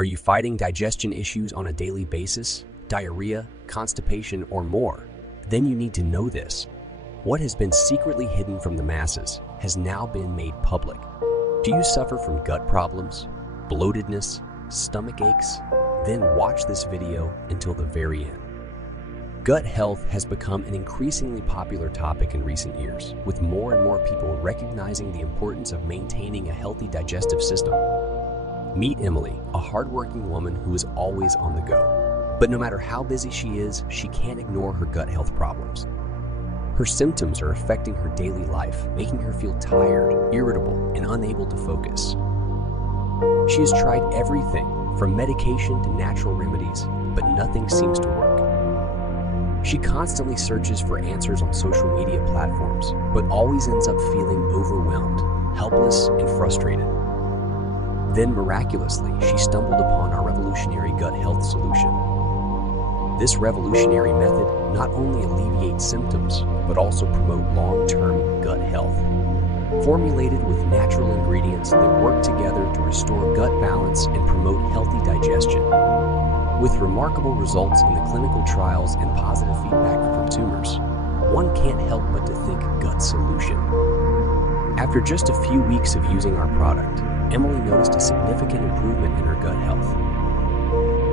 Are you fighting digestion issues on a daily basis, diarrhea, constipation, or more? Then you need to know this. What has been secretly hidden from the masses has now been made public. Do you suffer from gut problems, bloatedness, stomach aches? Then watch this video until the very end. Gut health has become an increasingly popular topic in recent years, with more and more people recognizing the importance of maintaining a healthy digestive system. Meet Emily, a hardworking woman who is always on the go. But no matter how busy she is, she can't ignore her gut health problems. Her symptoms are affecting her daily life, making her feel tired, irritable, and unable to focus. She has tried everything, from medication to natural remedies, but nothing seems to work. She constantly searches for answers on social media platforms, but always ends up feeling overwhelmed, helpless, and frustrated. Then miraculously, she stumbled upon our revolutionary gut health solution. This revolutionary method not only alleviates symptoms, but also promotes long-term gut health. Formulated with natural ingredients that work together to restore gut balance and promote healthy digestion. With remarkable results in the clinical trials and positive feedback from consumers, one can't help but to think gut solution. After just a few weeks of using our product, Emily noticed a significant improvement in her gut health.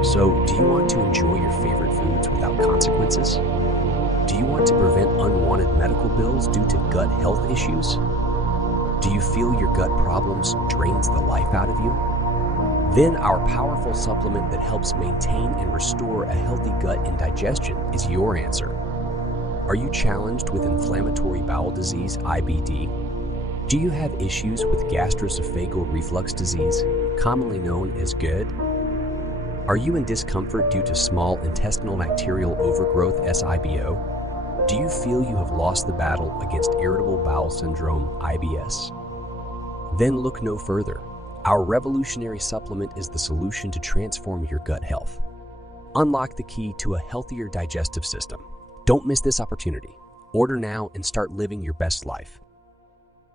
So, do you want to enjoy your favorite foods without consequences? Do you want to prevent unwanted medical bills due to gut health issues? Do you feel your gut problems drains the life out of you? Then our powerful supplement that helps maintain and restore a healthy gut and digestion is your answer. Are you challenged with inflammatory bowel disease, IBD? Do you have issues with gastroesophageal reflux disease, commonly known as GERD? Are you in discomfort due to small intestinal bacterial overgrowth, SIBO? Do you feel you have lost the battle against irritable bowel syndrome, IBS? Then look no further. Our revolutionary supplement is the solution to transform your gut health. Unlock the key to a healthier digestive system. Don't miss this opportunity. Order now and start living your best life.